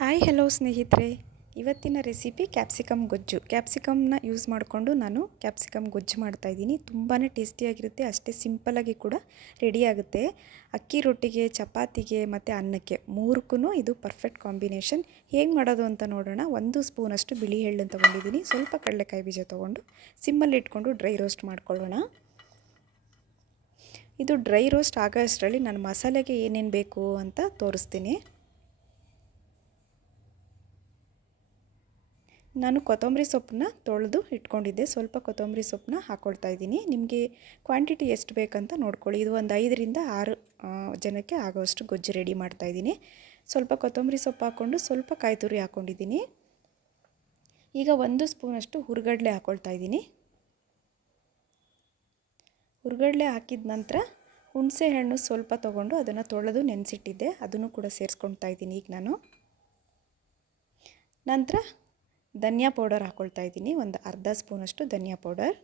Hi hello ಸ್ನೇಹಿತರೆ, ಇವತ್ತಿನ recipe capsicum ಗೊಜ್ಜು. ಕ್ಯಾಪ್ಸಿಕಮ್ನ ಯೂಸ್ ಮಾಡಿಕೊಂಡು ನಾನು ಕ್ಯಾಪ್ಸಿಕಮ್ ಗೊಜ್ಜು ಮಾಡ್ತಾಯಿದ್ದೀನಿ. ತುಂಬಾ ಟೇಸ್ಟಿಯಾಗಿರುತ್ತೆ, ಅಷ್ಟೇ ಸಿಂಪಲಾಗಿ ಕೂಡ ರೆಡಿಯಾಗುತ್ತೆ. ಅಕ್ಕಿ ರೊಟ್ಟಿಗೆ, ಚಪಾತಿಗೆ ಮತ್ತು ಅನ್ನಕ್ಕೆ ಮೂರಕ್ಕೂ ಇದು ಪರ್ಫೆಕ್ಟ್ ಕಾಂಬಿನೇಷನ್. ಹೇಗೆ ಮಾಡೋದು ಅಂತ ನೋಡೋಣ. 1 ಸ್ಪೂನಷ್ಟು ಬಿಳಿ ಎಳ್ಳನ್ನು ತೊಗೊಂಡಿದ್ದೀನಿ. ಸ್ವಲ್ಪ ಕಡಲೆಕಾಯಿ ಬೀಜ ತೊಗೊಂಡು ಸಿಮ್ಮಲ್ಲಿ ಇಟ್ಕೊಂಡು ಡ್ರೈ ರೋಸ್ಟ್ ಮಾಡ್ಕೊಳ್ಳೋಣ. ಇದು ಡ್ರೈ ರೋಸ್ಟ್ ಆಗೋ ಅಷ್ಟರಲ್ಲಿ ನಾನು ಮಸಾಲೆಗೆ ಏನೇನು ಬೇಕು ಅಂತ ತೋರಿಸ್ತೀನಿ. ನಾನು ಕೊತ್ತಂಬರಿ ಸೊಪ್ಪನ್ನ ತೊಳೆದು ಇಟ್ಕೊಂಡಿದ್ದೆ. ಸ್ವಲ್ಪ ಕೊತ್ತಂಬರಿ ಸೊಪ್ಪನ್ನ ಹಾಕ್ಕೊಳ್ತಾ ಇದ್ದೀನಿ. ನಿಮಗೆ ಕ್ವಾಂಟಿಟಿ ಎಷ್ಟು ಬೇಕಂತ ನೋಡ್ಕೊಳ್ಳಿ. ಇದು ಒಂದು 5ರಿಂದ 6 ಜನಕ್ಕೆ ಆಗೋಷ್ಟು ಗೊಜ್ಜು ರೆಡಿ ಮಾಡ್ತಾಯಿದ್ದೀನಿ. ಸ್ವಲ್ಪ ಕೊತ್ತಂಬರಿ ಸೊಪ್ಪು ಹಾಕ್ಕೊಂಡು ಸ್ವಲ್ಪ ಕಾಯಿ ತುರಿ ಹಾಕ್ಕೊಂಡಿದ್ದೀನಿ. ಈಗ 1 ಸ್ಪೂನಷ್ಟು ಹುರ್ಗಡ್ಲೆ ಹಾಕ್ಕೊಳ್ತಾ ಇದ್ದೀನಿ. ಹುರ್ಗಡ್ಲೆ ಹಾಕಿದ ನಂತರ ಹುಣಸೆ ಹಣ್ಣು ಸ್ವಲ್ಪ ತೊಗೊಂಡು ಅದನ್ನು ತೊಳೆದು ನೆನೆಸಿಟ್ಟಿದ್ದೆ, ಅದನ್ನು ಕೂಡ ಸೇರಿಸ್ಕೊಳ್ತಾ ಇದ್ದೀನಿ ಈಗ ನಾನು. ನಂತರ ಧನಿಯಾ ಪೌಡರ್ ಹಾಕ್ಕೊಳ್ತಾ ಇದ್ದೀನಿ, ಒಂದು ಅರ್ಧ ಸ್ಪೂನಷ್ಟು ಧನಿಯಾ ಪೌಡರ್.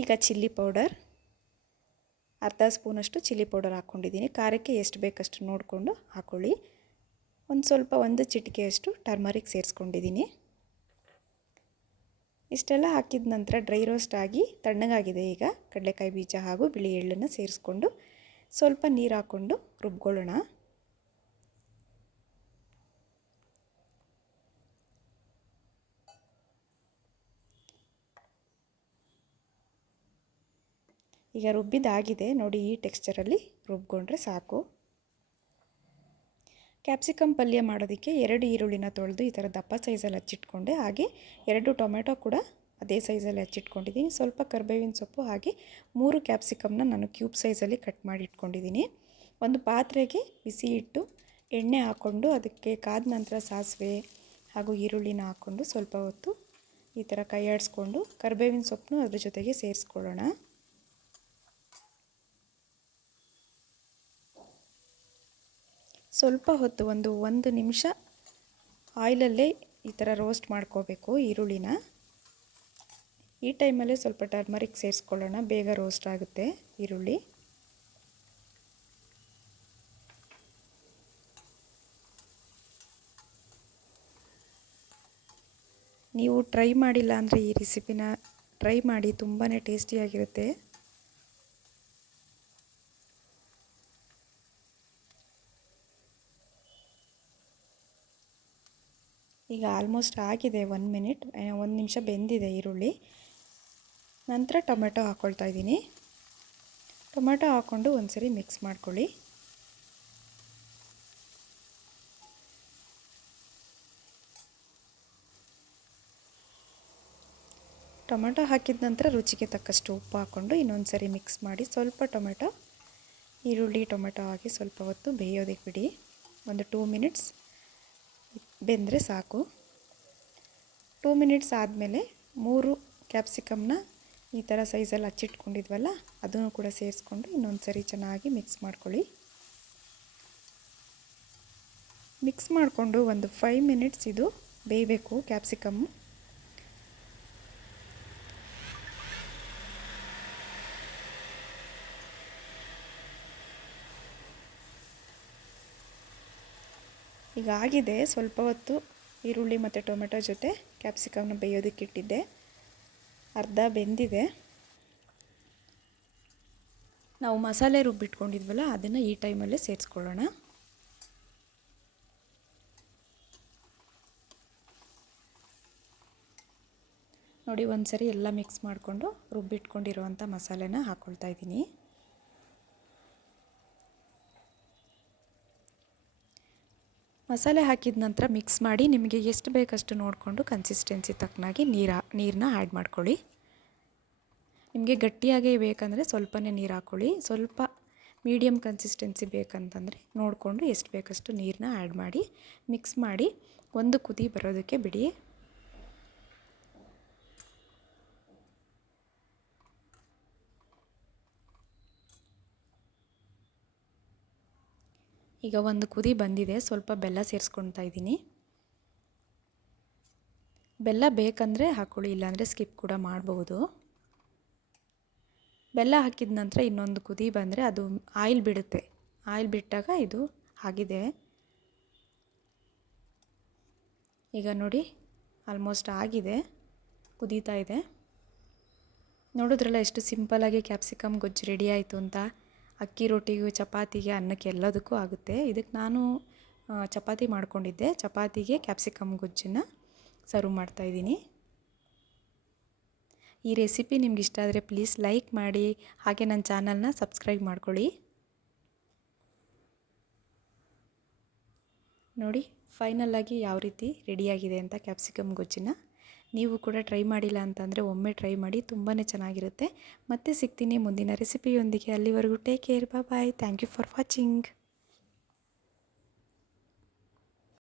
ಈಗ ಚಿಲ್ಲಿ ಪೌಡರ್ ಅರ್ಧ ಸ್ಪೂನಷ್ಟು ಚಿಲ್ಲಿ ಪೌಡರ್ ಹಾಕ್ಕೊಂಡಿದ್ದೀನಿ. ಖಾರಕ್ಕೆ ಎಷ್ಟು ಬೇಕಷ್ಟು ನೋಡಿಕೊಂಡು ಹಾಕ್ಕೊಳ್ಳಿ. ಒಂದು ಚಿಟಿಕೆಯಷ್ಟು ಟರ್ಮರಿಕ್ ಸೇರಿಸ್ಕೊಂಡಿದ್ದೀನಿ. ಇಷ್ಟೆಲ್ಲ ಹಾಕಿದ ನಂತರ ಡ್ರೈ ರೋಸ್ಟ್ ಆಗಿ ತಣ್ಣಗಾಗಿದೆ. ಈಗ ಕಡಲೆಕಾಯಿ ಬೀಜ ಹಾಗೂ ಬಿಳಿ ಎಳ್ಳನ್ನು ಸೇರಿಸ್ಕೊಂಡು ಸ್ವಲ್ಪ ನೀರು ಹಾಕ್ಕೊಂಡು ರುಬ್ಕೊಳ್ಳೋಣ. ಈಗ ರುಬ್ಬಿದಾಗಿದೆ ನೋಡಿ, ಈ ಟೆಕ್ಸ್ಚರಲ್ಲಿ ರುಬ್ಕೊಂಡ್ರೆ ಸಾಕು. ಕ್ಯಾಪ್ಸಿಕಮ್ ಪಲ್ಯ ಮಾಡೋದಕ್ಕೆ 2 ಈರುಳ್ಳಿನ ತೊಳೆದು ಈ ಥರ ದಪ್ಪ ಸೈಜಲ್ಲಿ ಹಚ್ಚಿಟ್ಕೊಂಡೆ. ಹಾಗೆ 2 ಟೊಮೆಟೊ ಕೂಡ ಅದೇ ಸೈಜಲ್ಲಿ ಹಚ್ಚಿಟ್ಕೊಂಡಿದ್ದೀನಿ. ಸ್ವಲ್ಪ ಕರಿಬೇವಿನ ಸೊಪ್ಪು ಹಾಗೆ 3 ಕ್ಯಾಪ್ಸಿಕಮ್ನ ನಾನು ಕ್ಯೂಬ್ ಸೈಜಲ್ಲಿ ಕಟ್ ಮಾಡಿ ಇಟ್ಕೊಂಡಿದ್ದೀನಿ. ಒಂದು ಪಾತ್ರೆಗೆ ಬಿಸಿ ಇಟ್ಟು ಎಣ್ಣೆ ಹಾಕ್ಕೊಂಡು ಅದಕ್ಕೆ ಕಾದ ನಂತರ ಸಾಸಿವೆ ಹಾಗೂ ಈರುಳ್ಳಿನ ಹಾಕ್ಕೊಂಡು ಸ್ವಲ್ಪ ಹೊತ್ತು ಈ ಥರ ಕೈ ಆಡಿಸ್ಕೊಂಡು ಕರಿಬೇವಿನ ಸೊಪ್ಪನ್ನು ಅದ್ರ ಜೊತೆಗೆ ಸೇರಿಸ್ಕೊಳ್ಳೋಣ. ಸ್ವಲ್ಪ ಹೊತ್ತು ಒಂದು ನಿಮಿಷ ಆಯಿಲಲ್ಲೇ ಈ ಥರ ರೋಸ್ಟ್ ಮಾಡ್ಕೋಬೇಕು ಈರುಳ್ಳಿನ. ಈ ಟೈಮಲ್ಲೇ ಸ್ವಲ್ಪ ಟರ್ಮರಿಕ್ ಸೇರಿಸ್ಕೊಳ್ಳೋಣ, ಬೇಗ ರೋಸ್ಟ್ ಆಗುತ್ತೆ ಈರುಳ್ಳಿ. ನೀವು ಟ್ರೈ ಮಾಡಿಲ್ಲ ಅಂದರೆ ಈ ರೆಸಿಪಿನ ಟ್ರೈ ಮಾಡಿ, ತುಂಬಾ ಟೇಸ್ಟಿಯಾಗಿರುತ್ತೆ. ಈಗ ಆಲ್ಮೋಸ್ಟ್ ಆಗಿದೆ. 1 ನಿಮಿಷ ಬೆಂದಿದೆ ಈರುಳ್ಳಿ. ನಂತರ ಟೊಮೆಟೊ ಹಾಕ್ಕೊಳ್ತಾ ಇದ್ದೀನಿ. ಟೊಮೆಟೊ ಹಾಕ್ಕೊಂಡು ಒಂದ್ಸರಿ ಮಿಕ್ಸ್ ಮಾಡ್ಕೊಳ್ಳಿ. ಟೊಮೆಟೊ ಹಾಕಿದ ನಂತರ ರುಚಿಗೆ ತಕ್ಕಷ್ಟು ಉಪ್ಪು ಹಾಕ್ಕೊಂಡು ಇನ್ನೊಂದು ಸರಿ ಮಿಕ್ಸ್ ಮಾಡಿ ಸ್ವಲ್ಪ ಈರುಳ್ಳಿ ಟೊಮೆಟೊ ಹಾಕಿ ಸ್ವಲ್ಪ ಹೊತ್ತು ಬೇಯೋದಕ್ಕೆ ಬಿಡಿ. ಒಂದು 2 ಮಿನಿಟ್ಸ್ ಬೆಂದರೆ ಸಾಕು. 2 ಮಿನಿಟ್ಸ್ ಆದಮೇಲೆ 3 ಕ್ಯಾಪ್ಸಿಕಮ್ನ ಈ ಥರ ಸೈಜಲ್ಲಿ ಹಚ್ಚಿಟ್ಕೊಂಡಿದ್ವಲ್ಲ ಅದನ್ನು ಕೂಡ ಸೇರಿಸ್ಕೊಂಡು ಇನ್ನೊಂದು ಸರಿ ಚೆನ್ನಾಗಿ ಮಿಕ್ಸ್ ಮಾಡ್ಕೊಳ್ಳಿ. ಮಿಕ್ಸ್ ಮಾಡಿಕೊಂಡು ಒಂದು 5 ಮಿನಿಟ್ಸ್ ಇದು ಬೇಯಬೇಕು ಕ್ಯಾಪ್ಸಿಕಮ್ಮು. ಈಗ ಆಗಿದೆ. ಸ್ವಲ್ಪ ಹೊತ್ತು ಈರುಳ್ಳಿ ಮತ್ತು ಟೊಮೆಟೊ ಜೊತೆ ಕ್ಯಾಪ್ಸಿಕಮ್ನ ಬೇಯೋದಕ್ಕೆ ಇಟ್ಟಿದ್ದೆ, ಅರ್ಧ ಬೆಂದಿದೆ. ನಾವು ಮಸಾಲೆ ರುಬ್ಬಿಟ್ಕೊಂಡಿದ್ವಲ್ಲ ಅದನ್ನು ಈ ಟೈಮಲ್ಲೇ ಸೇರಿಸ್ಕೊಳ್ಳೋಣ. ನೋಡಿ, ಒಂದು ಸರಿ ಎಲ್ಲ ಮಿಕ್ಸ್ ಮಾಡಿಕೊಂಡು ರುಬ್ಬಿಟ್ಕೊಂಡಿರೋವಂಥ ಮಸಾಲೆನ ಹಾಕ್ಕೊಳ್ತಾ ಇದ್ದೀನಿ. ಮಸಾಲೆ ಹಾಕಿದ ನಂತರ ಮಿಕ್ಸ್ ಮಾಡಿ ನಿಮಗೆ ಎಷ್ಟು ಬೇಕಷ್ಟು ನೋಡಿಕೊಂಡು ಕನ್ಸಿಸ್ಟೆನ್ಸಿ ತಕ್ಕನಾಗಿ ನೀರನ್ನ ಆ್ಯಡ್ ಮಾಡ್ಕೊಳ್ಳಿ. ನಿಮಗೆ ಗಟ್ಟಿಯಾಗೇ ಬೇಕಂದರೆ ಸ್ವಲ್ಪನೇ ನೀರು ಹಾಕ್ಕೊಳ್ಳಿ. ಸ್ವಲ್ಪ ಮೀಡಿಯಮ್ ಕನ್ಸಿಸ್ಟೆನ್ಸಿ ಬೇಕಂತಂದರೆ ನೋಡಿಕೊಂಡು ಎಷ್ಟು ಬೇಕಷ್ಟು ನೀರನ್ನ ಆ್ಯಡ್ ಮಾಡಿ ಮಿಕ್ಸ್ ಮಾಡಿ ಒಂದು ಕುದಿ ಬರೋದಕ್ಕೆ ಬಿಡಿ. ಈಗ ಒಂದು ಕುದಿ ಬಂದಿದೆ. ಸ್ವಲ್ಪ ಬೆಲ್ಲ ಸೇರಿಸ್ಕೊಳ್ತಾ ಇದ್ದೀನಿ. ಬೆಲ್ಲ ಬೇಕಂದರೆ ಹಾಕ್ಕೊಳ್ಳಿ, ಇಲ್ಲಾಂದರೆ ಸ್ಕಿಪ್ ಕೂಡ ಮಾಡಬಹುದು. ಬೆಲ್ಲ ಹಾಕಿದ ನಂತರ ಇನ್ನೊಂದು ಕುದಿ ಬಂದರೆ ಅದು ಆಯಿಲ್ ಬಿಡುತ್ತೆ. ಆಯಿಲ್ ಬಿಟ್ಟಾಗ ಇದು ಆಗಿದೆ. ಈಗ ನೋಡಿ ಆಲ್ಮೋಸ್ಟ್ ಆಗಿದೆ, ಕುದೀತಾ ಇದೆ. ನೋಡಿದ್ರಲ್ಲ ಎಷ್ಟು ಸಿಂಪಲ್ಲಾಗಿ ಕ್ಯಾಪ್ಸಿಕಮ್ ಗೊಜ್ಜು ರೆಡಿ ಆಯಿತು ಅಂತ. ಅಕ್ಕಿ ರೊಟ್ಟಿಗೂ, ಚಪಾತಿಗೆ, ಅನ್ನಕ್ಕೆ ಎಲ್ಲದಕ್ಕೂ ಆಗುತ್ತೆ. ಇದಕ್ಕೆ ನಾನು ಚಪಾತಿ ಮಾಡ್ಕೊಂಡಿದ್ದೆ. ಚಪಾತಿಗೆ ಕ್ಯಾಪ್ಸಿಕಮ್ ಗೊಜ್ಜನ್ನು ಸರ್ವ್ ಮಾಡ್ತಾಯಿದ್ದೀನಿ. ಈ ರೆಸಿಪಿ ನಿಮ್ಗೆ ಇಷ್ಟ ಆದರೆ ಪ್ಲೀಸ್ ಲೈಕ್ ಮಾಡಿ, ಹಾಗೆ ನನ್ನ ಚಾನಲ್ನ ಸಬ್ಸ್ಕ್ರೈಬ್ ಮಾಡ್ಕೊಳ್ಳಿ. ನೋಡಿ ಫೈನಲ್ಲಾಗಿ ಯಾವ ರೀತಿ ರೆಡಿಯಾಗಿದೆ ಅಂತ ಕ್ಯಾಪ್ಸಿಕಮ್ ಗೊಜ್ಜನ್ನ. ನೀವು ಕೂಡ ಟ್ರೈ ಮಾಡಿಲ್ಲ ಅಂತಂದರೆ ಒಮ್ಮೆ ಟ್ರೈ ಮಾಡಿ, ತುಂಬಾ ಚೆನ್ನಾಗಿರುತ್ತೆ. ಮತ್ತೆ ಸಿಗ್ತೀನಿ ಮುಂದಿನ ರೆಸಿಪಿಯೊಂದಿಗೆ. ಅಲ್ಲಿವರೆಗೂ take care, bye. Thank you for watching.